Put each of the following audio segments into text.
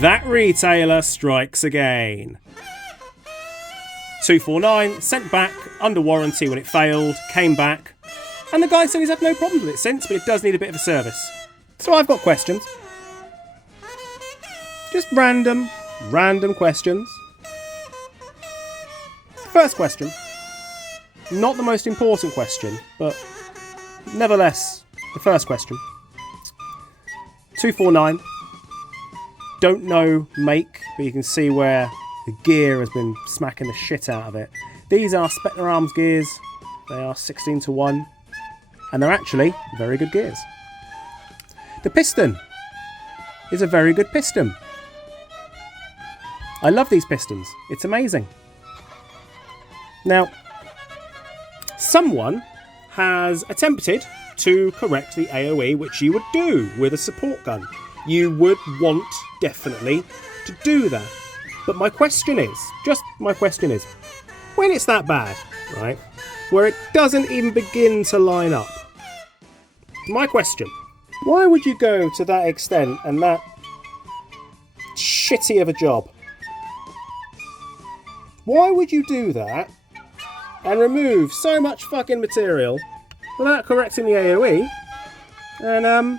That retailer strikes again. 249, sent back, under warranty when it failed, came back, and the guy said he's had no problems with it since, but it does need a bit of a service. So I've got questions. Just random questions. First question. Not the most important question, but nevertheless, the first question. 249. Don't know make, but you can see where the gear has been smacking the shit out of it. These are Spectre Arms gears. They are 16-1, and they're actually very good gears. The piston is a very good piston. I love these pistons. It's amazing. Now, someone has attempted to correct the AOE, which you would do with a support gun. You would want, definitely, to do that. But my question is, when it's that bad, right, where it doesn't even begin to line up, my question, why would you go to that extent and that shitty of a job? Why would you do that and remove so much fucking material without correcting the AOE and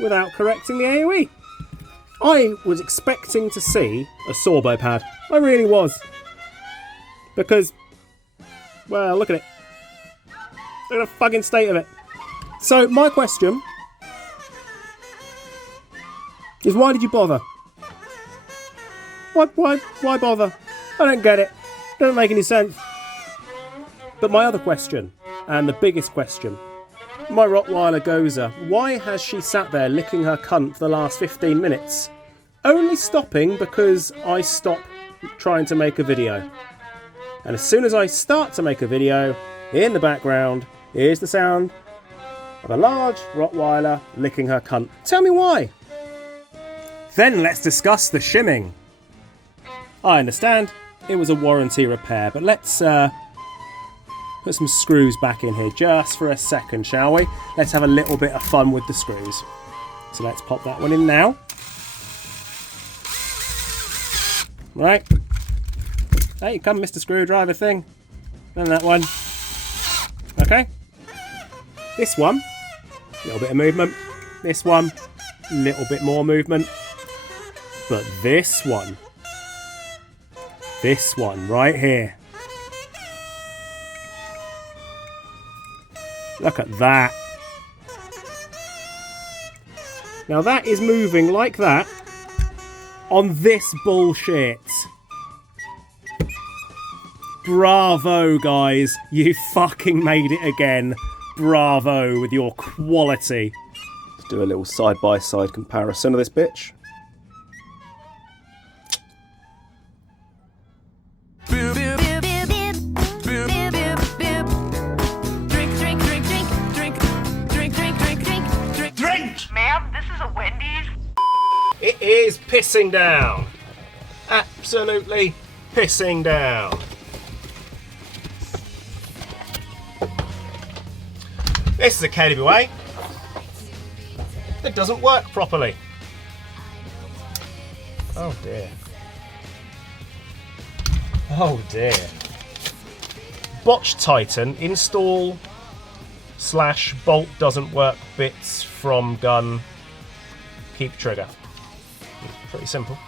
without correcting the AOE? I was expecting to see a Sorbo pad. I really was. Because, well, look at it. Look at the fucking state of it. So, my question is, why did you bother? Why bother? I don't get it. Doesn't make any sense. But my other question, and the biggest question, my Rottweiler Gozer, why has she sat there licking her cunt for the last 15 minutes? Only stopping because I stop trying to make a video. And as soon as I start to make a video, in the background, here's the sound of a large Rottweiler licking her cunt. Tell me why. Then let's discuss the shimming. I understand it was a warranty repair, but let's put some screws back in here just for a second, shall we? Let's have a little bit of fun with the screws. So let's pop that one in now. Right. There you come, Mr. Screwdriver thing. And that one. Okay. This one, a little bit of movement. This one, a little bit more movement. But this one right here. Look at that. Now that is moving like that on this bullshit. Bravo, guys. You fucking made it again. Bravo with your quality. Let's do a little side-by-side comparison of this bitch. It is pissing down. Absolutely pissing down. This is a KWA that doesn't work properly. Oh dear. Oh dear. Botch Titan install / bolt doesn't work bits from gun. Keep trigger. Pretty simple.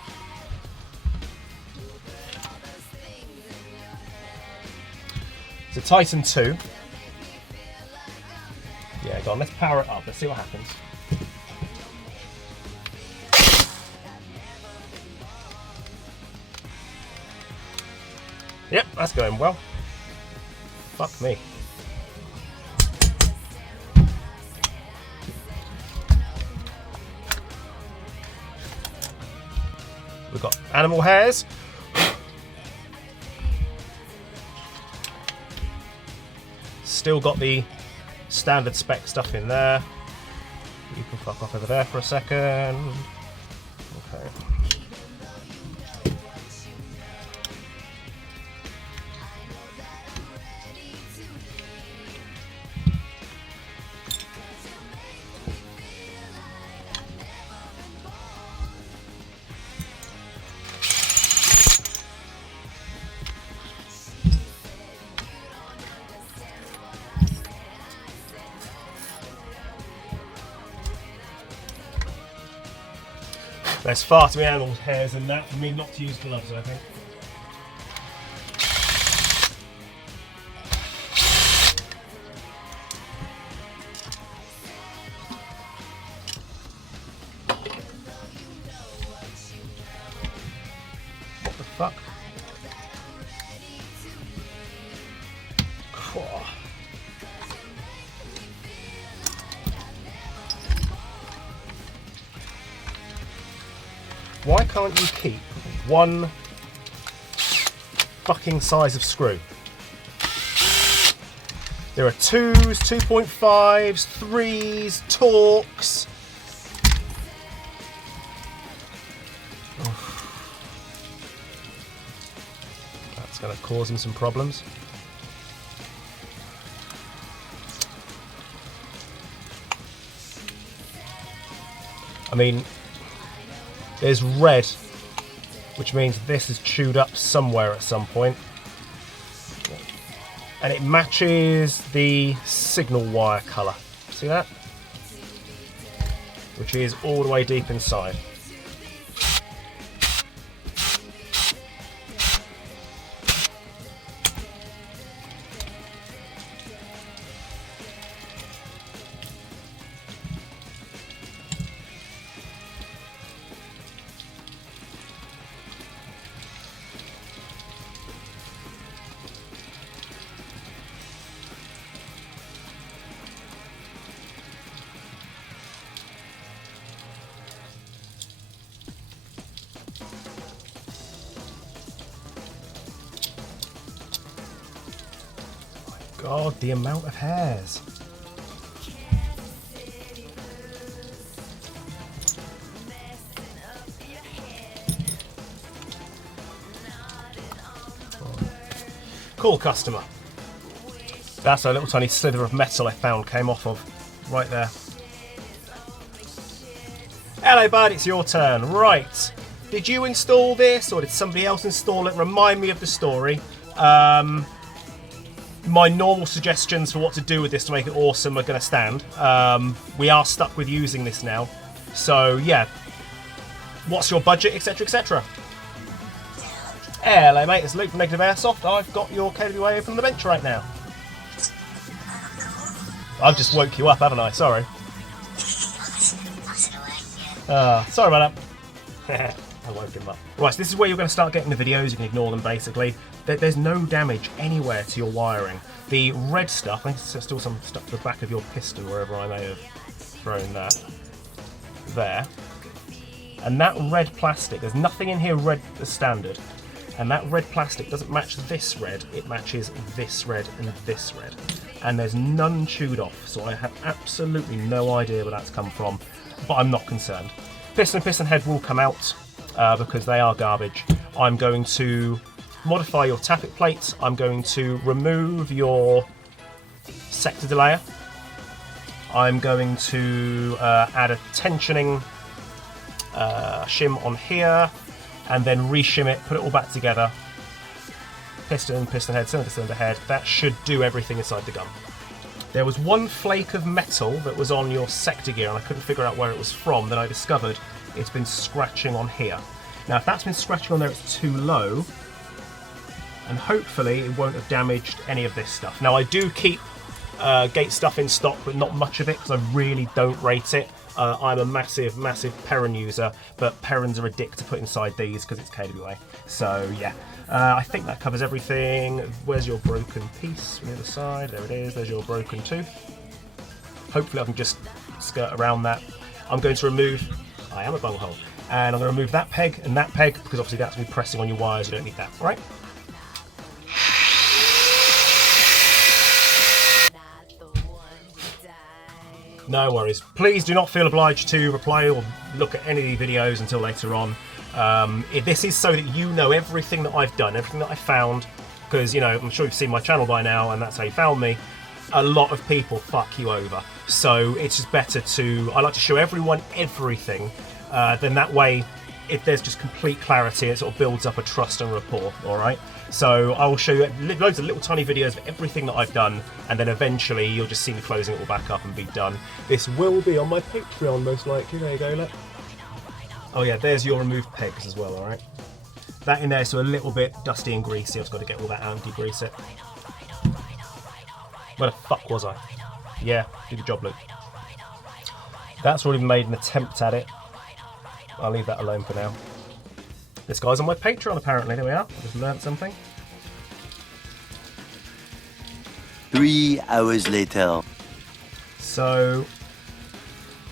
It's a Titan 2. Yeah, go on, let's power it up. Let's see what happens. Yep, that's going well. Fuck me. We've got animal hairs. Still got the standard spec stuff in there. You can fuck off over there for a second. Okay. There's far too many animal hairs in that for me not to use gloves, I think. What the fuck? Why can't you keep one fucking size of screw? There are 2s, 2.5s, 3s, Torx. That's going to cause him some problems. I mean, there's red, which means this is chewed up somewhere at some point. And it matches the signal wire colour. See that? Which is all the way deep inside. God, the amount of hairs. Cool customer. That's a little tiny slither of metal I found came off of right there. Hello bud, it's your turn. Right. Did you install this or did somebody else install it? Remind me of the story. My normal suggestions for what to do with this to make it awesome are going to stand. We are stuck with using this now. So, yeah. What's your budget, etc, etc? Hello, mate. It's Luke from Negative Airsoft. I've got your KWA open on the bench right now. I've just woke you up, haven't I? Sorry. Sorry about that. I woke him up. Right, so this is where you're going to start getting the videos. You can ignore them, basically. There's no damage anywhere to your wiring. The red stuff, I think there's still some stuff to the back of your piston, wherever I may have thrown that. There. And that red plastic, there's nothing in here red as standard. And that red plastic doesn't match this red, it matches this red and this red. And there's none chewed off, so I have absolutely no idea where that's come from, but I'm not concerned. Piston and piston head will come out because they are garbage. I'm going to modify your tappet plates. I'm going to remove your sector delayer. I'm going to add a tensioning shim on here and then reshim it, put it all back together. Piston, piston head, cylinder head. That should do everything inside the gun. There was one flake of metal that was on your sector gear and I couldn't figure out where it was from. Then I discovered it's been scratching on here. Now if that's been scratching on there, it's too low. And hopefully it won't have damaged any of this stuff. Now I do keep gate stuff in stock, but not much of it because I really don't rate it. I'm a massive Perrin user, but Perrins are a dick to put inside these because it's KWA. So yeah, I think that covers everything. Where's your broken piece from the other side? There it is, there's your broken tooth. Hopefully I can just skirt around that. I'm going to remove, I am a bunghole, and I'm going to remove that peg and that peg because obviously that's me pressing on your wires, you don't need that, right? No worries. Please do not feel obliged to reply or look at any of the videos until later on. This is so that you know everything that I've done, everything that I found, because, you know, I'm sure you've seen my channel by now and that's how you found me. A lot of people fuck you over. So it's just better to, I like to show everyone everything, then that way there's just complete clarity. It sort of builds up a trust and rapport, alright? So I will show you loads of little tiny videos of everything that I've done, and then eventually you'll just see me closing it all back up and be done. This will be on my Patreon most likely. There you go, look. Oh yeah, there's your removed pegs as well, alright? That in there, so a little bit dusty and greasy. I've got to get all that out and degrease it. Where the fuck was I? Yeah, do the job, Luke. That's already made an attempt at it. I'll leave that alone for now. This guy's on my Patreon, apparently. There we are. I just learned something. 3 hours later. So,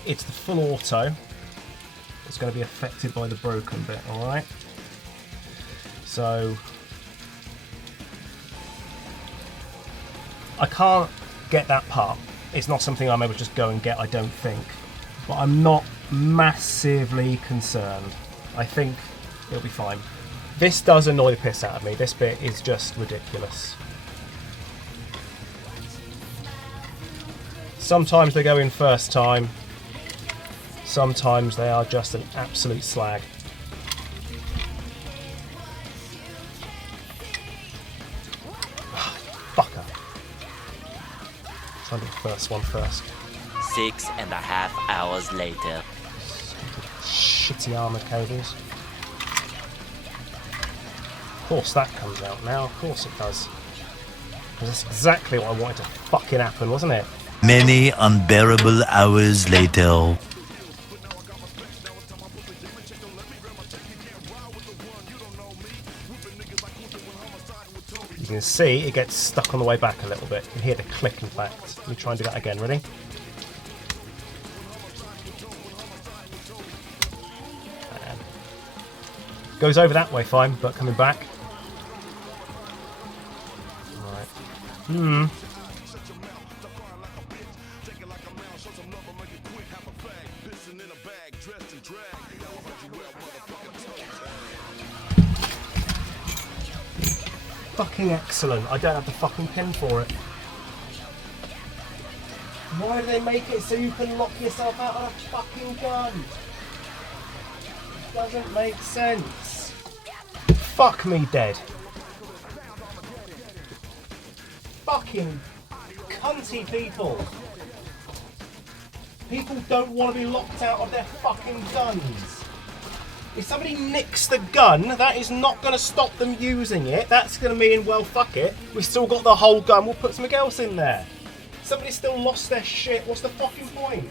it's the full auto. It's going to be affected by the broken bit, alright? So, I can't get that part. It's not something I'm able to just go and get, I don't think. But I'm not massively concerned. I think it'll be fine. This does annoy the piss out of me. This bit is just ridiculous. Sometimes they go in first time. Sometimes they are just an absolute slag. Fucker. Try to do the first one first. 6.5 hours later. Shitty armoured cables. Of course that comes out now, of course it does. That's exactly what I wanted to fucking happen, wasn't it? Many unbearable hours later. You can see it gets stuck on the way back a little bit. You can hear the click, in fact. Let me try and do that again, ready? Goes over that way fine, but coming back. Right. Fucking excellent. I don't have the fucking pin for it. Why do they make it so you can lock yourself out of a fucking gun? Doesn't make sense. Fuck me dead. Fucking cunty people. People don't want to be locked out of their fucking guns. If somebody nicks the gun, that is not going to stop them using it. That's going to mean, well, fuck it. We've still got the whole gun. We'll put something else in there. Somebody still lost their shit. What's the fucking point?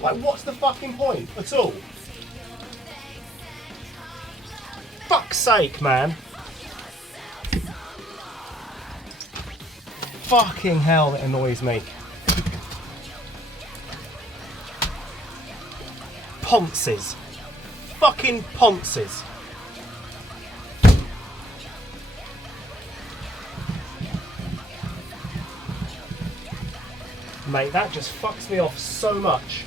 Like, what's the fucking point at all? Fuck's sake, man. Fucking hell, that annoys me. Ponces. Fucking ponces. Mate, that just fucks me off so much.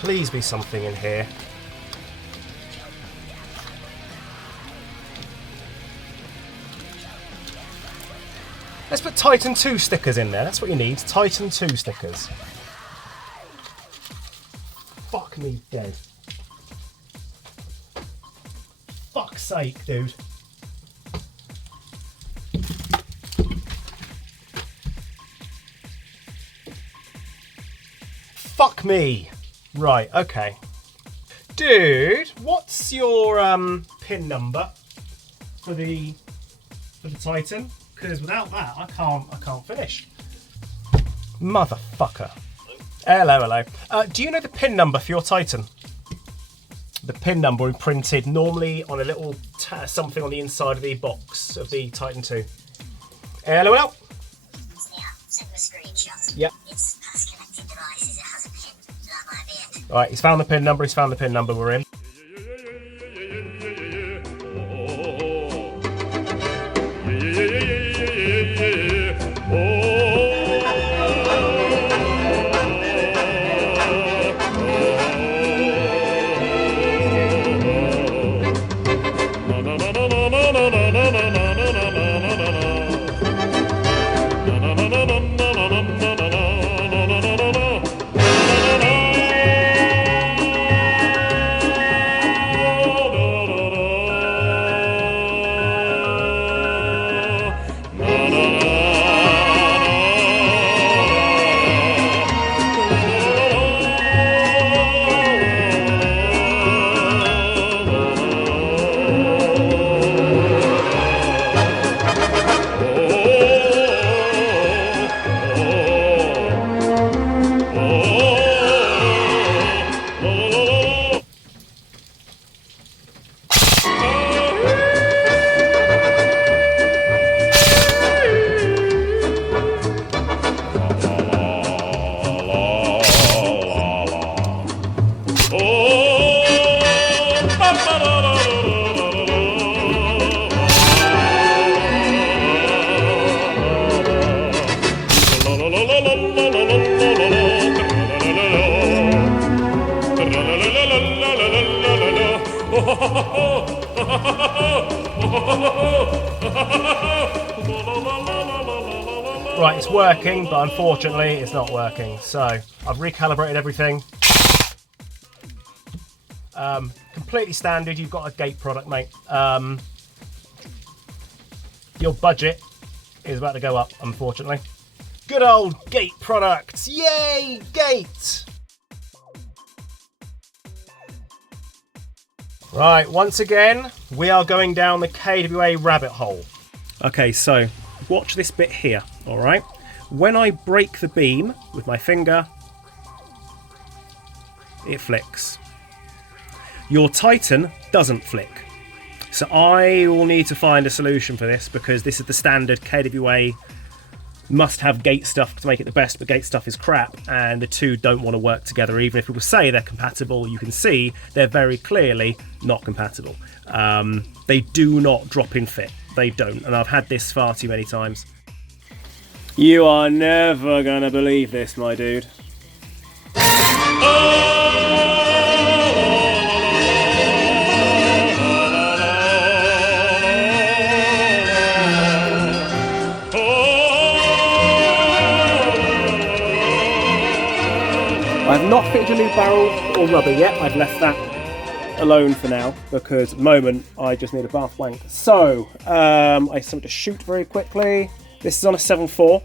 Please be something in here. Let's put Titan 2 stickers in there. That's what you need. Titan 2 stickers. Fuck me dead. Fuck's sake, dude. Fuck me. Right, okay. Dude, what's your pin number for the Titan? Because without that, I can't finish. Motherfucker. Hello. Do you know the pin number for your Titan? The pin number imprinted normally on a little something on the inside of the box of the Titan 2. Hello. Yeah, send him a screenshot. Yep. It's past connected devices, it has a pin. That might be it. Alright, he's found the pin number, we're in. Right, it's working, but unfortunately it's not working. So I've recalibrated everything. Completely standard. You've got a gate product, mate. Your budget is about to go up, unfortunately. Good old gate products. Yay, gate! Right, once again, we are going down the KWA rabbit hole. Okay, so watch this bit here, all right? When I break the beam with my finger, it flicks. Your Titan doesn't flick. So I will need to find a solution for this, because this is the standard KWA must have gate stuff to make it the best, but gate stuff is crap, and the two don't want to work together. Even if people say they're compatible, you can see they're very clearly not compatible. They do not drop in fit. They don't, and I've had this far too many times. You are never gonna believe this, my dude. I've not fitted a new barrel or rubber yet. I've left that alone for now, because at the moment I just need a bath wank. So I started to shoot very quickly. This is on a 7.4.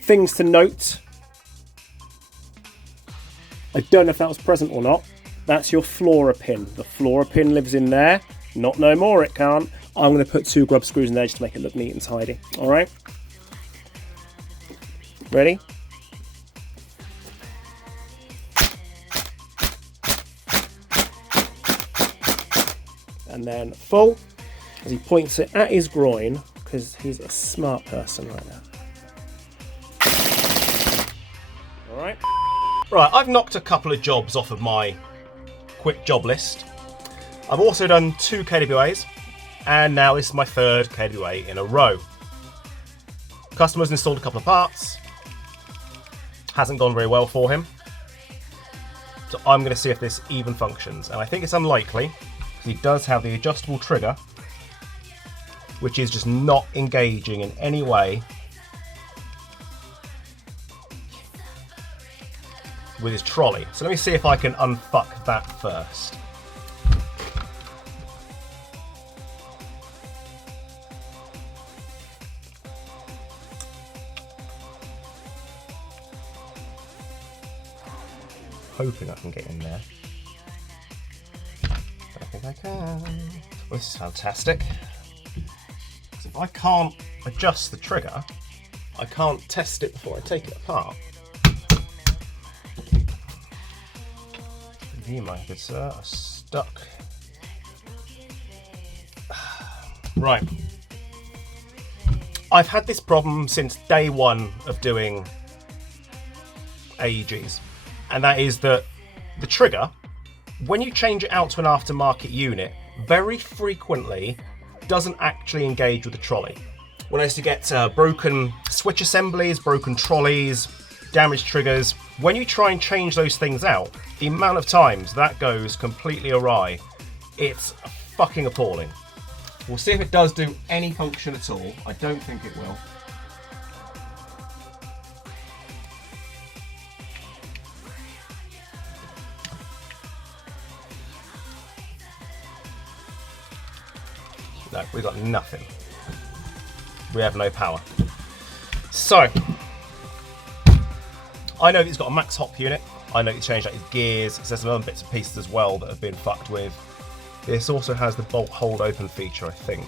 Things to note. I don't know if that was present or not. That's your flora pin. The flora pin lives in there. Not no more, it can't. I'm going to put 2 grub screws in there just to make it look neat and tidy. All right. Ready? And then full, as he points it at his groin, because he's a smart person right now. Alright. Right, I've knocked a couple of jobs off of my quick job list. I've also done 2 KWAs, and now this is my 3rd KWA in a row. Customer's installed a couple of parts. Hasn't gone very well for him. So I'm going to see if this even functions, and I think it's unlikely. He does have the adjustable trigger, which is just not engaging in any way with his trolley. So let me see if I can unfuck that first. Hoping I can get in there. I can. Well, this is fantastic. So if I can't adjust the trigger, I can't test it before I take it apart. You, my good sir, are stuck. Right. I've had this problem since day one of doing AEGs, and that is that the trigger, when you change it out to an aftermarket unit, very frequently doesn't actually engage with the trolley. When I used to get broken switch assemblies, broken trolleys, damaged triggers, when you try and change those things out, the amount of times that goes completely awry, it's fucking appalling. We'll see if it does do any function at all. I don't think it will. No, we've got nothing. We have no power. So, I know that he's got a max hop unit. I know he's changed out his gears. There's some other bits and pieces as well that have been fucked with. This also has the bolt hold open feature, I think.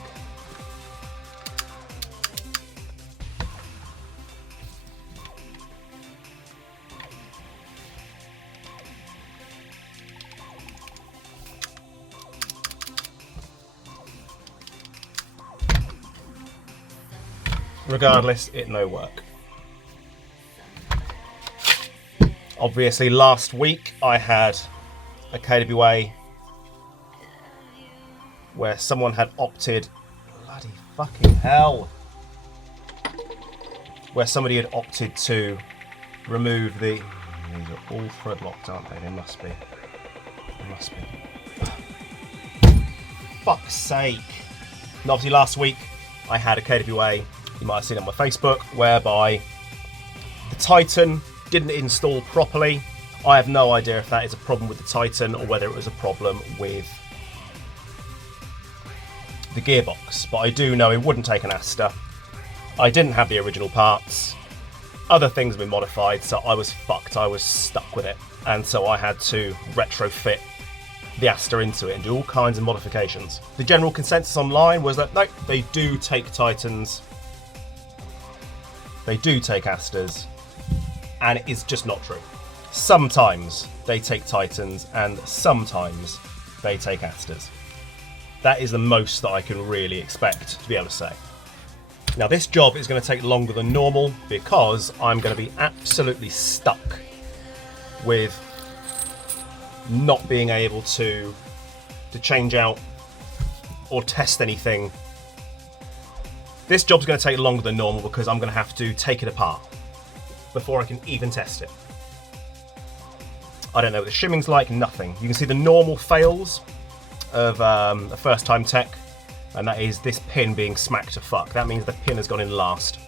Regardless, it no work. Obviously, last week I had a KWA where someone had opted, bloody fucking hell, where somebody had opted to remove the... These are all thread locked, aren't they? They must be. They must be. Fuck's sake. And obviously last week I had a KWA, you might have seen it on my Facebook, whereby the Titan didn't install properly. I have no idea if that is a problem with the Titan or whether it was a problem with the gearbox, but I do know it wouldn't take an Aster. I didn't have the original parts. Other things have been modified, so I was fucked. I was stuck with it, and so I had to retrofit the Aster into it and do all kinds of modifications. The general consensus online was that no, they do take Titans, they do take Asters, and it is just not true. Sometimes they take Titans and sometimes they take Asters. That is the most that I can really expect to be able to say. Now this job is going to take longer than normal because I'm going to be absolutely stuck with not being able to change out or test anything. This job's going to take longer than normal because I'm going to have to take it apart before I can even test it. I don't know what the shimming's like, nothing. You can see the normal fails of a first time tech, and that is this pin being smacked to fuck. That means the pin has gone in last,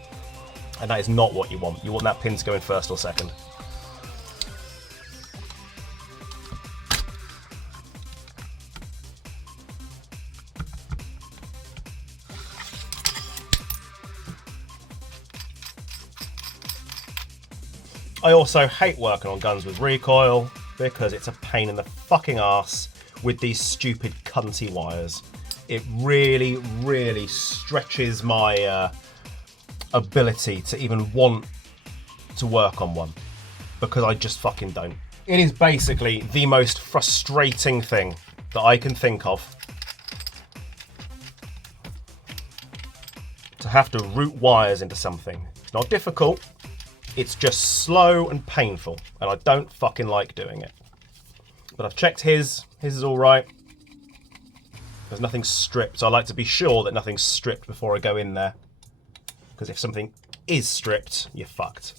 and that is not what you want. You want that pin to go in first or second. I also hate working on guns with recoil because it's a pain in the fucking arse with these stupid cunty wires. It really, really stretches my ability to even want to work on one because I just fucking don't. It is basically the most frustrating thing that I can think of to have to route wires into something. It's not difficult. It's just slow and painful, and I don't fucking like doing it. But I've checked his is all right. There's nothing stripped, so I like to be sure that nothing's stripped before I go in there. Because if something is stripped, you're fucked.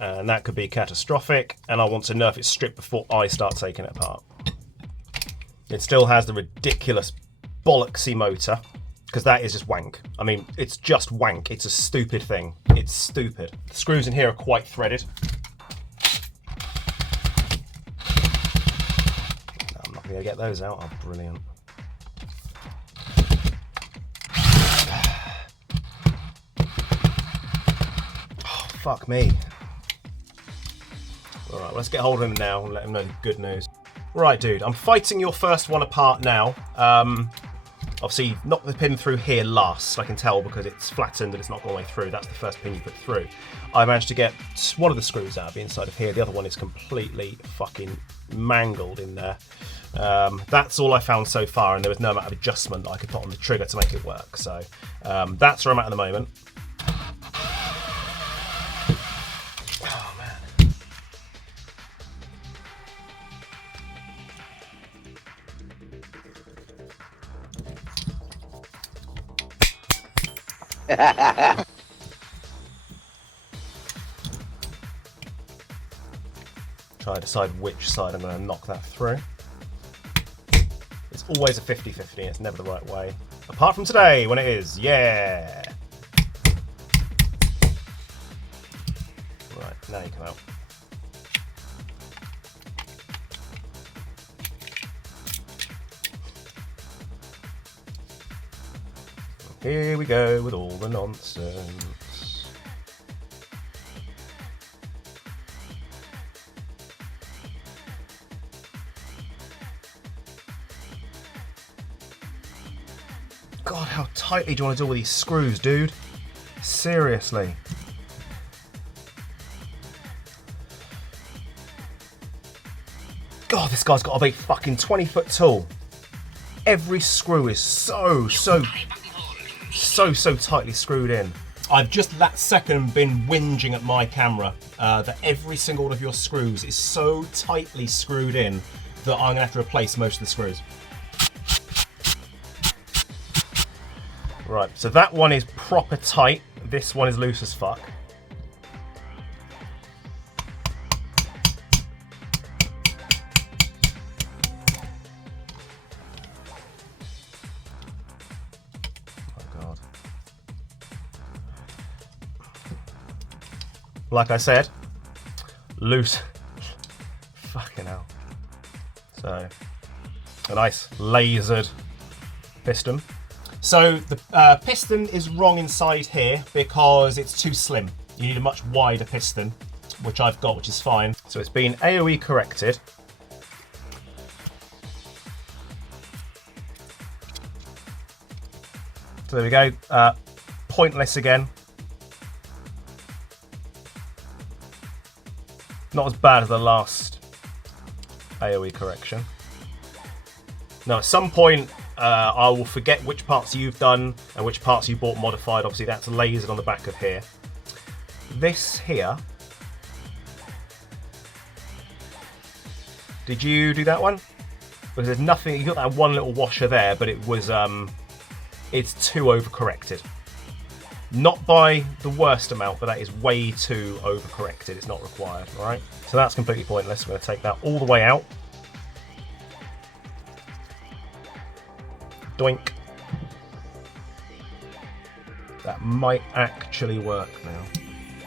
And that could be catastrophic, and I want to know if it's stripped before I start taking it apart. It still has the ridiculous bollocksy motor, because that is just wank. I mean, it's just wank. It's a stupid thing. It's stupid. The screws in here are quite threaded. No, I'm not going to get those out. Oh, brilliant. Oh, fuck me. All right, let's get hold of him now and let him know the good news. Right, dude, I'm fighting your first one apart now. Obviously, knock the pin through here last, I can tell, because it's flattened and it's not all the way through. That's the first pin you put through. I managed to get one of the screws out of the inside of here. The other one is completely fucking mangled in there. That's all I found so far, and there was no amount of adjustment that I could put on the trigger to make it work. So that's where I'm at the moment. Oh, man. Try to decide which side I'm going to knock that through. It's always a 50-50, it's never the right way. Apart from today, when it is, yeah! Right, now you come out. Here we go with all the nonsense. God, how tightly do you want to deal with these screws, dude? Seriously. God, this guy's got to be fucking 20 foot tall. Every screw is so tightly screwed in. I've just that second been whinging at my camera that every single one of your screws is so tightly screwed in that I'm gonna have to replace most of the screws. Right, so that one is proper tight. This one is loose as fuck. Oh god. Like I said, loose. Fucking hell. So, a nice lasered piston. So the piston is wrong inside here because it's too slim. You need a much wider piston, which I've got, which is fine. So it's been AOE corrected. So there we go. Pointless again. Not as bad as the last AOE correction. Now, at some point, I will forget which parts you've done and which parts you bought modified. Obviously, that's lasered on the back of here. This here. Did you do that one? Because there's nothing. You got that one little washer there, but it was it's too overcorrected. Not by the worst amount, but that is way too overcorrected. It's not required. All right. So that's completely pointless. We're going to take that all the way out. Doink. That might actually work now.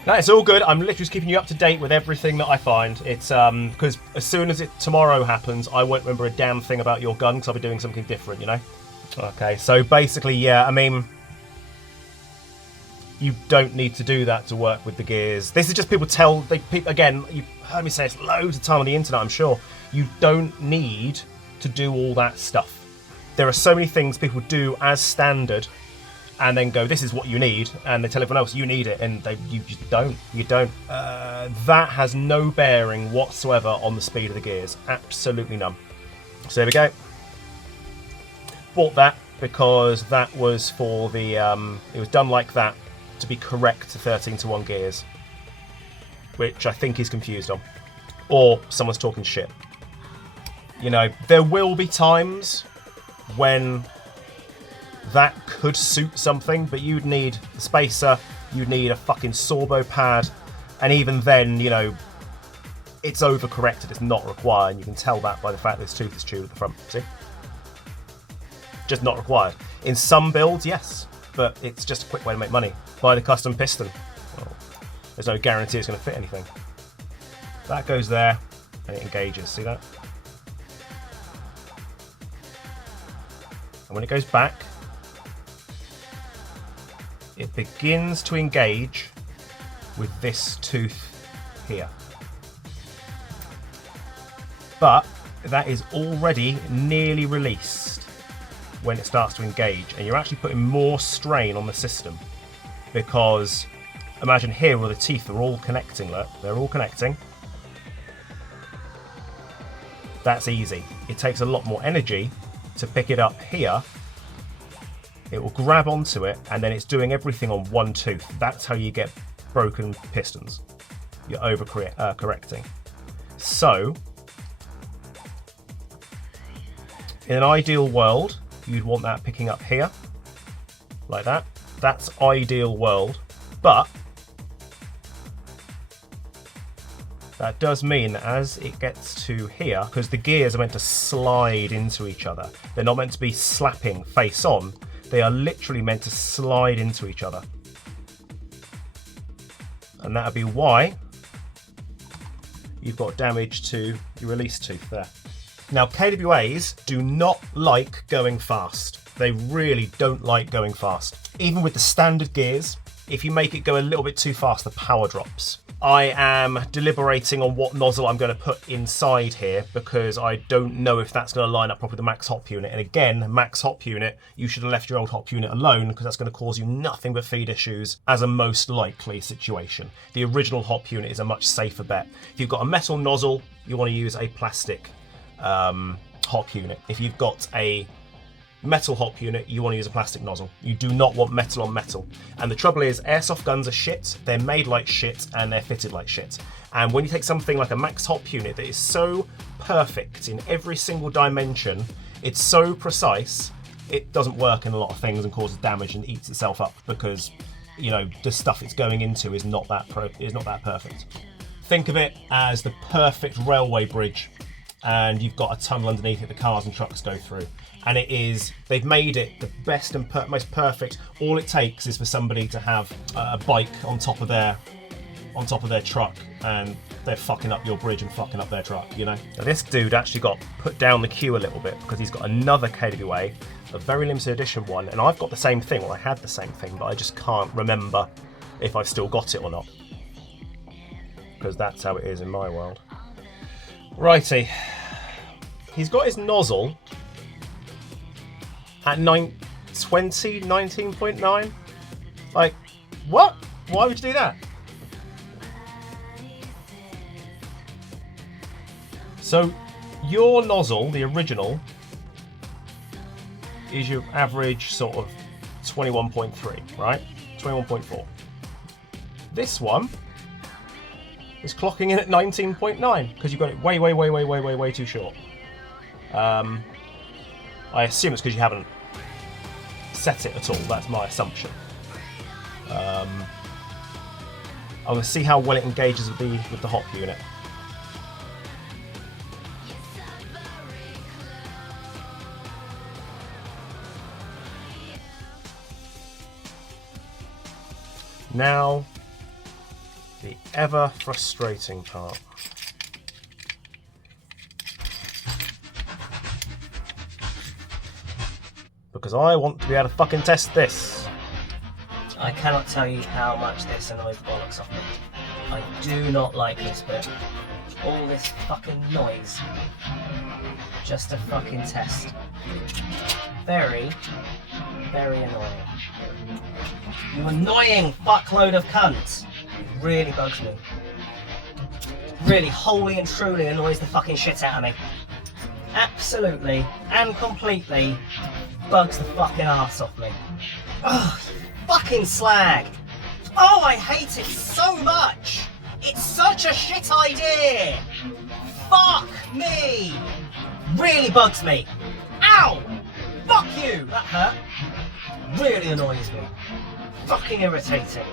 No, it's all good. I'm literally just keeping you up to date with everything that I find. It's because as soon as tomorrow happens, I won't remember a damn thing about your gun because I'll be doing something different, you know? Okay, so basically, yeah, I mean, you don't need to do that to work with the gears. This is just again, you've heard me say this loads of time on the internet, I'm sure. You don't need to do all that stuff. There are so many things people do as standard and then go, this is what you need, and they tell everyone else you need it, and you just don't. You don't. That has no bearing whatsoever on the speed of the gears. Absolutely none. So there we go. Bought that because that was for the, it was done like that to be correct to 13:1 gears, which I think he's confused on. Or someone's talking shit. You know, there will be times when that could suit something, but you'd need a spacer, you'd need a fucking sorbo pad, and even then, you know, it's overcorrected, it's not required, and you can tell that by the fact this tooth is chewed at the front, see? Just not required. In some builds, yes, but it's just a quick way to make money. Buy the custom piston. Well, there's no guarantee it's going to fit anything. That goes there, and it engages, see that? And when it goes back, it begins to engage with this tooth here. But that is already nearly released when it starts to engage, and you're actually putting more strain on the system, because imagine here where the teeth are all connecting, look, they're all connecting. That's easy. It takes a lot more energy to pick it up here. It will grab onto it, and then it's doing everything on one tooth. That's how you get broken pistons. You're correcting. So, in an ideal world, you'd want that picking up here, like that. That's ideal world, but that does mean that as it gets to here, because the gears are meant to slide into each other, they're not meant to be slapping face on, they are literally meant to slide into each other. And that would be why you've got damage to your release tooth there. Now, KWAs do not like going fast. They really don't like going fast. Even with the standard gears, if you make it go a little bit too fast, the power drops. I am deliberating on what nozzle I'm going to put inside here because I don't know if that's going to line up properly with the max hop unit. And again, max hop unit, you should have left your old hop unit alone because that's going to cause you nothing but feed issues as a most likely situation. The original hop unit is a much safer bet. If you've got a metal nozzle, you want to use a plastic hop unit. If you've got a metal hop unit, you want to use a plastic nozzle. You do not want metal on metal. And the trouble is, airsoft guns are shit, they're made like shit, and they're fitted like shit. And when you take something like a max hop unit that is so perfect in every single dimension, it's so precise, it doesn't work in a lot of things and causes damage and eats itself up because, you know, the stuff it's going into is not that perfect. Think of it as the perfect railway bridge, and you've got a tunnel underneath it the cars and trucks go through. And they've made it the best and most perfect. All it takes is for somebody to have a bike on top of their truck, and they're fucking up your bridge and fucking up their truck, you know? Now this dude actually got put down the queue a little bit because he's got another KWA, a very limited edition one, and I've got the same thing, or I had the same thing, but I just can't remember if I've still got it or not. Because that's how it is in my world. Righty. He's got his nozzle at 19.9. Like, what? Why would you do that? So, your nozzle, the original, is your average sort of 21.3, right? 21.4. This one is clocking in at 19.9 because you've got it way too short. I assume it's because you haven't set it at all. That's my assumption. I'm going to see how well it engages with the hop unit. Now, the ever frustrating part. Because I want to be able to fucking test this. I cannot tell you how much this annoys the bollocks off me. I do not like this bit. All this fucking noise. Just a fucking test. Very, very annoying. You annoying fuckload of cunts. It really bugs me. Really, wholly and truly annoys the fucking shit out of me. Absolutely and completely bugs the fucking arse off me. Ugh, fucking slag. Oh, I hate it so much. It's such a shit idea. Fuck me. Really bugs me. Ow. Fuck you. That hurt. Really annoys me. Fucking irritating.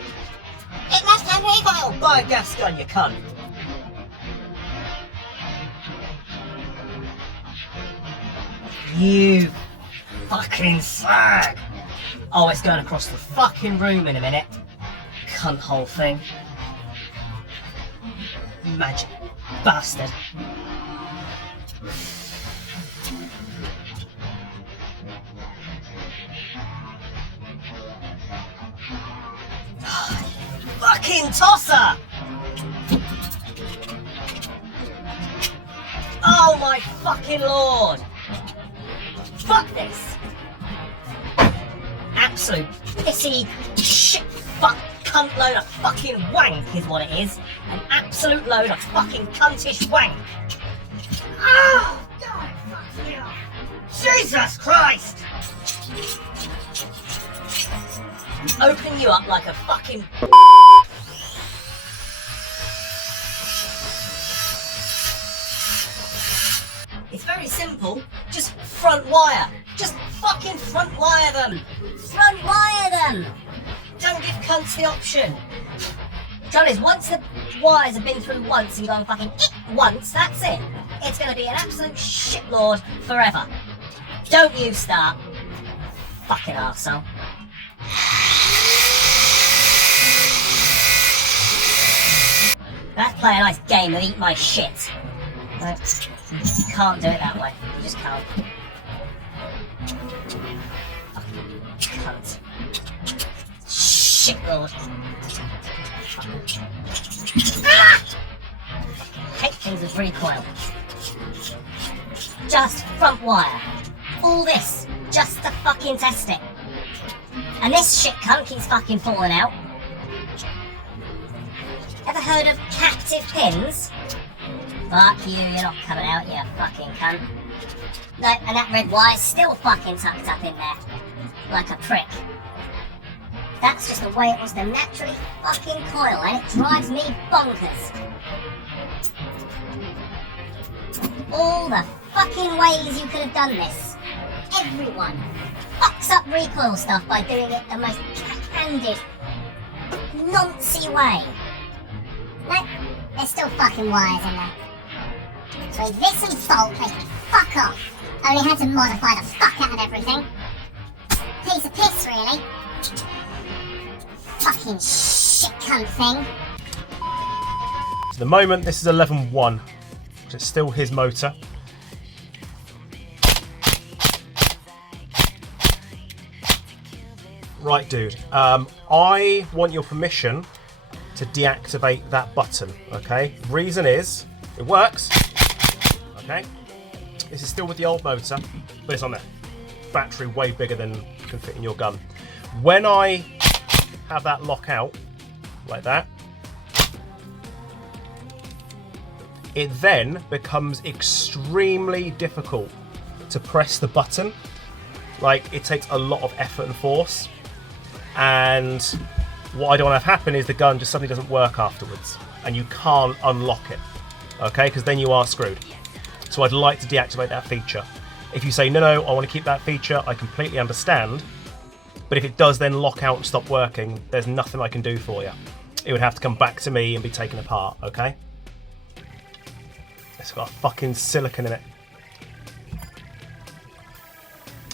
It must have recoil. Buy a gas gun, you cunt. You fucking slag. Oh, it's going across the fucking room in a minute. Cunt hole thing. Magic bastard. Fucking tosser! Oh my fucking lord! Fuck this! Absolute pissy shit fuck cunt load of fucking wank is what it is. An absolute load of fucking cuntish wank. Oh! God, fuck you! Jesus Christ! I'm opening you up like a fucking... It's very simple. Just front wire. Just fucking front wire them. Front wire them. Don't give cunts the option. The trouble is, once the wires have been through once and you've gone fucking once, that's it. It's going to be an absolute shitlord forever. Don't you start. Fucking arsehole. Let's play a nice game of eat my shit. Right. You can't do it that way. You just can't. Fucking cunt. Shitlord. Ah! Hate things with recoil. Just front wire. All this, just to fucking test it. And this shit cunt keeps fucking falling out. Ever heard of captive pins? Fuck you, you're not coming out, you fucking cunt. No, and that red wire's still fucking tucked up in there. Like a prick. That's just the way it was to naturally fucking coil, and it drives me bonkers. All the fucking ways you could have done this. Everyone. fucks up recoil stuff by doing it the most cack-handed, noncy way. No, there's still fucking wires in there. So this and bolt, they can fuck off. Only had to modify the fuck out of everything. Piece of piss, really. Fucking shit cunt thing. So at the moment, this is 11.1, which is still his motor. Right, dude. I want your permission to deactivate that button, okay? Reason is, it works, okay? This is still with the old motor, but it's on there. Battery way bigger than can fit in your gun. When I have that lock out, like that, it then becomes extremely difficult to press the button. Like, it takes a lot of effort and force. And what I don't want to have happen is the gun just suddenly doesn't work afterwards. And you can't unlock it. Okay, because then you are screwed. So I'd like to deactivate that feature. If you say, no, I want to keep that feature, I completely understand. But if it does then lock out and stop working, there's nothing I can do for you. It would have to come back to me and be taken apart, okay? It's got fucking silicon in it.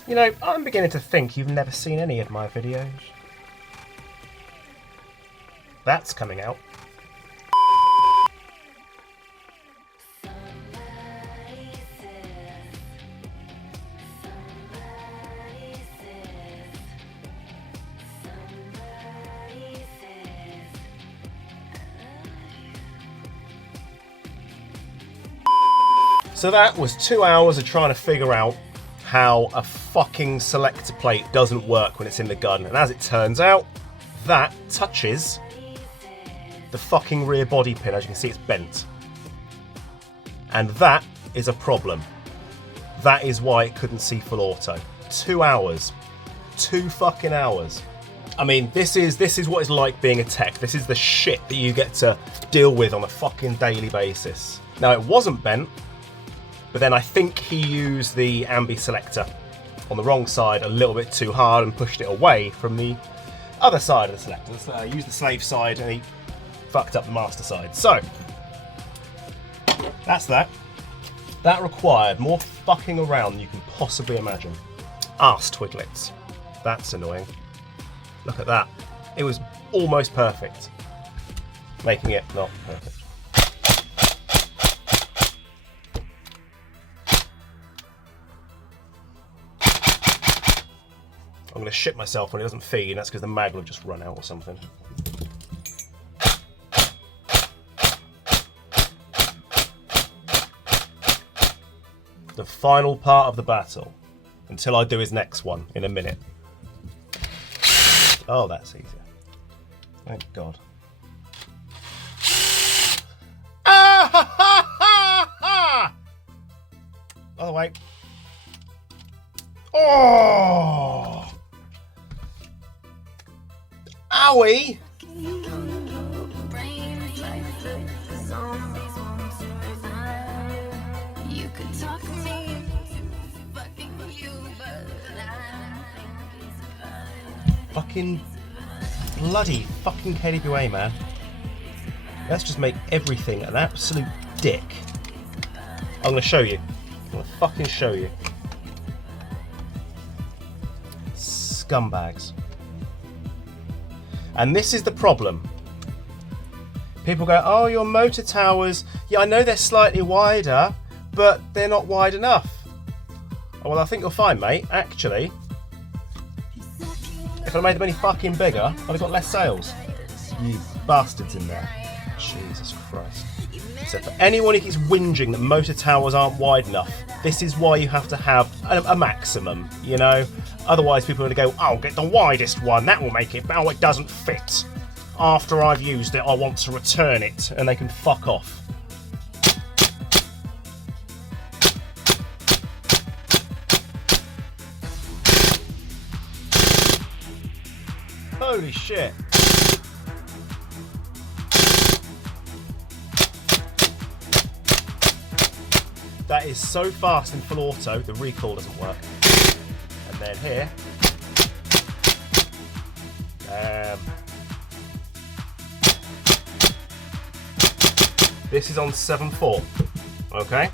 You know, I'm beginning to think you've never seen any of my videos. That's coming out. So that was 2 hours of trying to figure out how a fucking selector plate doesn't work when it's in the gun. And as it turns out, that touches the fucking rear body pin. As you can see, it's bent. And that is a problem. That is why it couldn't see full auto. 2 hours. 2 fucking hours. I mean, this is what it's like being a tech. This is the shit that you get to deal with on a fucking daily basis. Now, it wasn't bent, but then I think he used the ambi selector on the wrong side a little bit too hard and pushed it away from the other side of the selector. So I used the slave side and he fucked up the master side. So, that's that. That required more fucking around than you can possibly imagine. Arse twiglets. That's annoying. Look at that. It was almost perfect. Making it not perfect. I'm going to shit myself when it doesn't feed, and that's because the mag will have just run out or something. The final part of the battle, until I do his next one in a minute. Oh, that's easier. Thank God. Ah, ha, ha, ha, ha! Other way. Oh! Owie! Fucking bloody fucking KDBA, man. Let's just make everything an absolute dick. I'm gonna show you. I'm gonna fucking show you. Scumbags. And this is the problem. People go, oh, your motor towers, yeah, I know they're slightly wider, but they're not wide enough. Oh, well, I think you'll find, mate, actually, if I made them any fucking bigger, I'd have got less sales. You bastards in there. Jesus Christ. So for anyone who keeps whinging that motor towers aren't wide enough, this is why you have to have a maximum, you know? Otherwise people are going to go, oh, get the widest one, that will make it, oh, it doesn't fit. After I've used it, I want to return it, and they can fuck off. Holy shit. That is so fast in full auto, the recoil doesn't work. And then here, This is on 7.4, okay?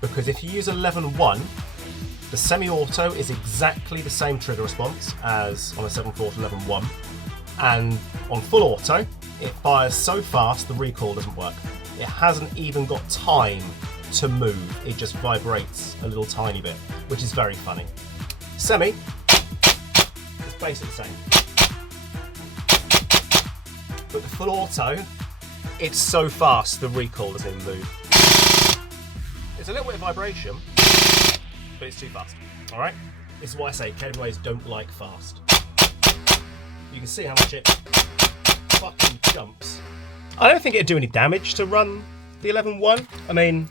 Because if you use 11.1, the semi-auto is exactly the same trigger response as on a 7.4 to 11.1, and on full auto, it fires so fast the recoil doesn't work. It hasn't even got time to move, it just vibrates a little tiny bit, which is very funny. Semi is basically the same. But the full auto, it's so fast the recoil doesn't even move. It's a little bit of vibration, but it's too fast. Alright? This is why I say KWAs don't like fast. You can see how much it fucking jumps. I don't think it'd do any damage to run the 11.1. I mean,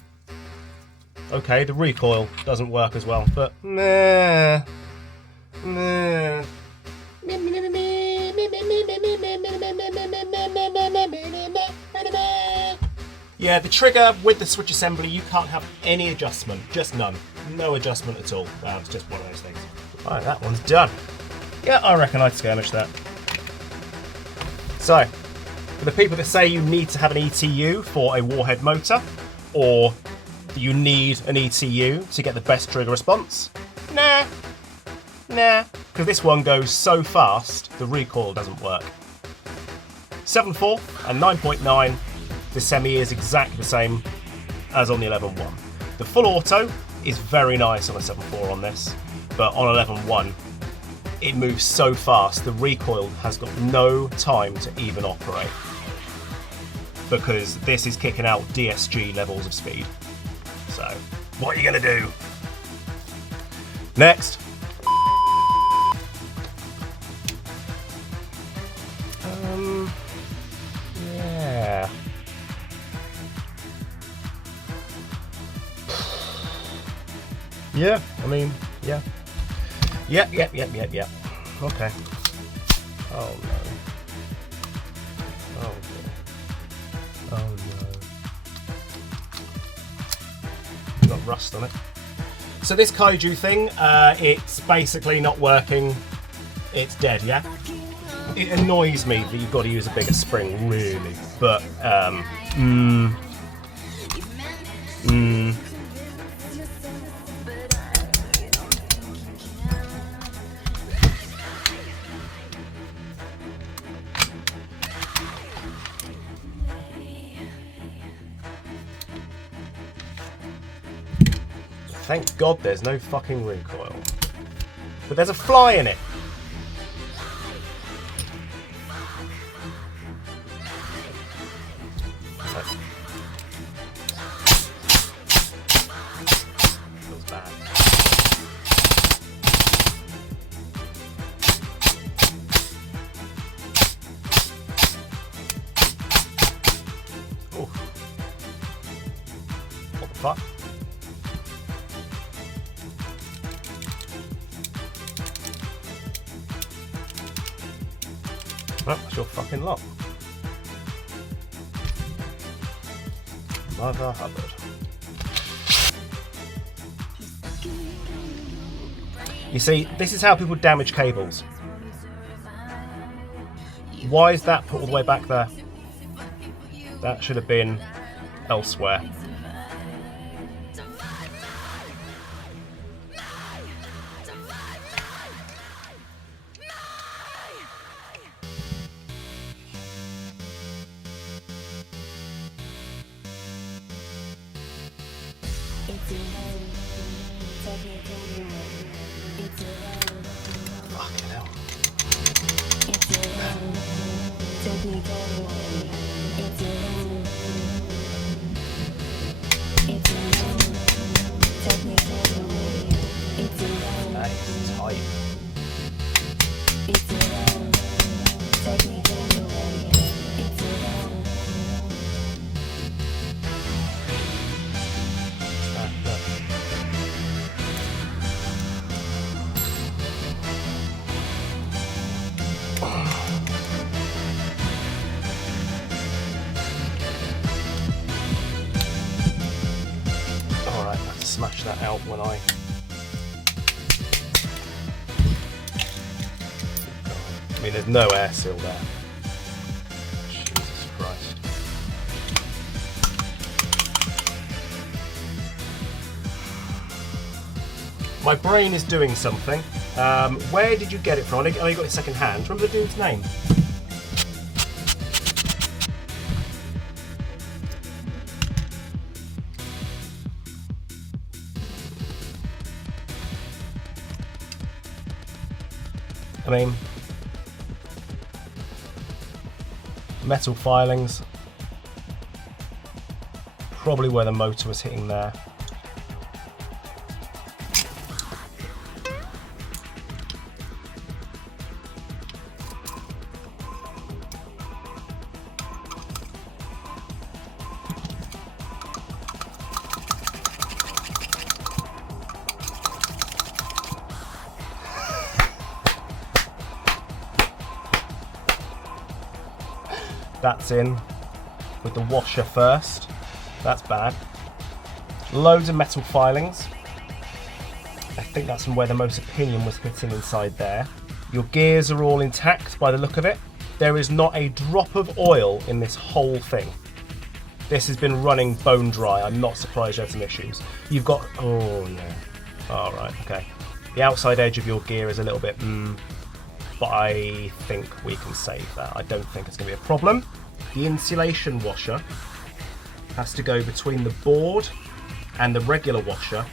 okay, the recoil doesn't work as well, but nah. Yeah, the trigger with the switch assembly, you can't have any adjustment, just none. No adjustment at all. It's just one of those things. Alright, that one's done. Yeah, I reckon I'd skirmish that. So, for the people that say you need to have an ETU for a warhead motor, or you need an ETU to get the best trigger response, nah, because this one goes so fast, the recoil doesn't work. 7.4 and 9.9, the semi is exactly the same as on the 11.1. The full auto is very nice on a 7.4 on this, but on 11.1, it moves so fast, the recoil has got no time to even operate, because this is kicking out DSG levels of speed. So, what are you gonna do? Next. Yeah. Yeah, I mean, yeah. Yeah. Okay. Oh no. Oh dear. Oh no. Got rust on it. So this kaiju thing, it's basically not working. It's dead, yeah? It annoys me that you've got to use a bigger spring, really. But, Thank God there's no fucking recoil. But there's a fly in it. Feels bad. Ooh. What the fuck? Well, that's your fucking lot. Mother Hubbard. You see, this is how people damage cables. Why is that put all the way back there? That should have been elsewhere. Fucking hell. That is tight. Alright, I have to smash that out when I... mean, there's no air seal there. Jesus Christ. My brain is doing something. Where did you get it from? I know you got it second hand. Remember the dude's name? I mean, metal filings, probably where the motor was hitting there. That's in with the washer first. That's bad. Loads of metal filings. I think that's from where the motor pinion was hitting inside there. Your gears are all intact by the look of it. There is not a drop of oil in this whole thing. This has been running bone dry. I'm not surprised you had some issues. You've got, oh yeah. All right, okay. The outside edge of your gear is a little bit, but I think we can save that. I don't think it's going to be a problem. The insulation washer has to go between the board and the regular washer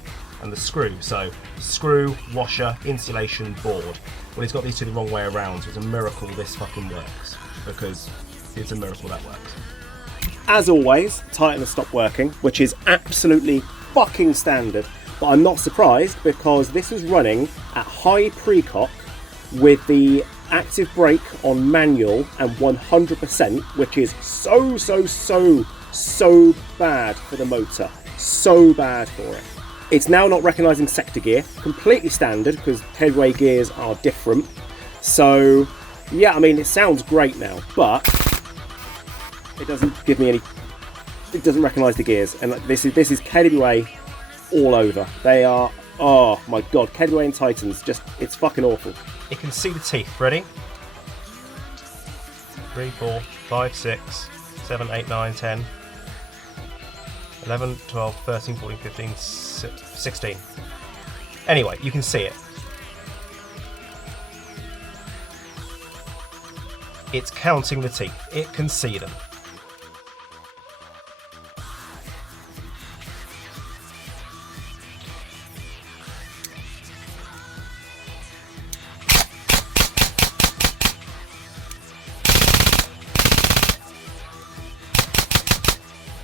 and the screw. So screw, washer, insulation, board. Well, he's got these two the wrong way around, so it's a miracle this fucking works, because it's a miracle that works. As always, Titan has stopped working, which is absolutely fucking standard, but I'm not surprised because this was running at high precock with the active brake on manual and 100%, which is so bad for the motor. So bad for it. It's now not recognising sector gear, completely standard because headway gears are different. So yeah, I mean, it sounds great now, but it doesn't give me any, it doesn't recognise the gears. And this is KWA all over. They are, oh my god, KWA and Titans, just, it's fucking awful. You can see the teeth. Ready? 3, 4, 5, 6, 7, 8, 9, 10, 11, 12, 13, 14, 15, 16. Anyway, you can see it. It's counting the teeth. It can see them.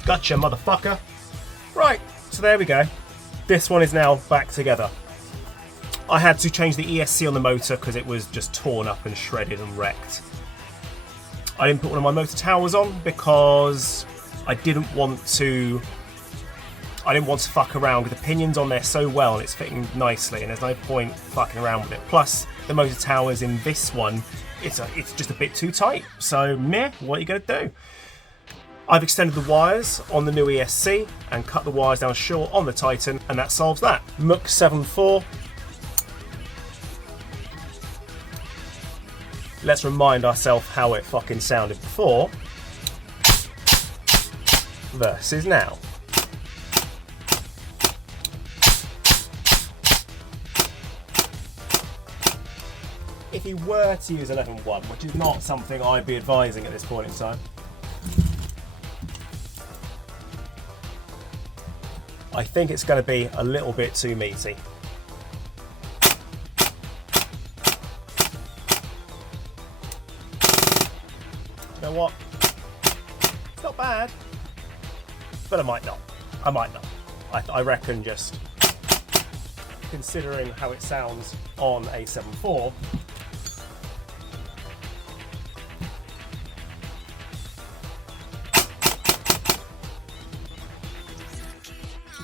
Gotcha, motherfucker. Right, so there we go. This one is now back together. I had to change the ESC on the motor because it was just torn up and shredded and wrecked. I didn't put one of my motor towers on because I didn't want to fuck around with the pinions on there so well and it's fitting nicely and there's no point fucking around with it. Plus, the motor towers in this one, it's just a bit too tight. So, meh, what are you going to do? I've extended the wires on the new ESC and cut the wires down short on the Titan, and that solves that. Muk 7.4. Let's remind ourselves how it fucking sounded before versus now. If you were to use 11.1, which is not something I'd be advising at this point in time, I think it's going to be a little bit too meaty. You know what? It's not bad, but I might not. I reckon just considering how it sounds on a 7.4,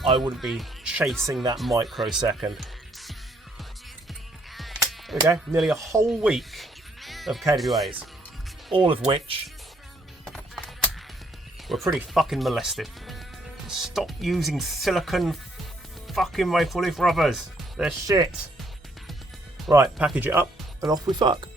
I wouldn't be chasing that microsecond. There we go, nearly a whole week of KWAs, all of which were pretty fucking molested. Stop using silicone fucking maple leaf rubbers. They're shit. Right, package it up and off we fuck.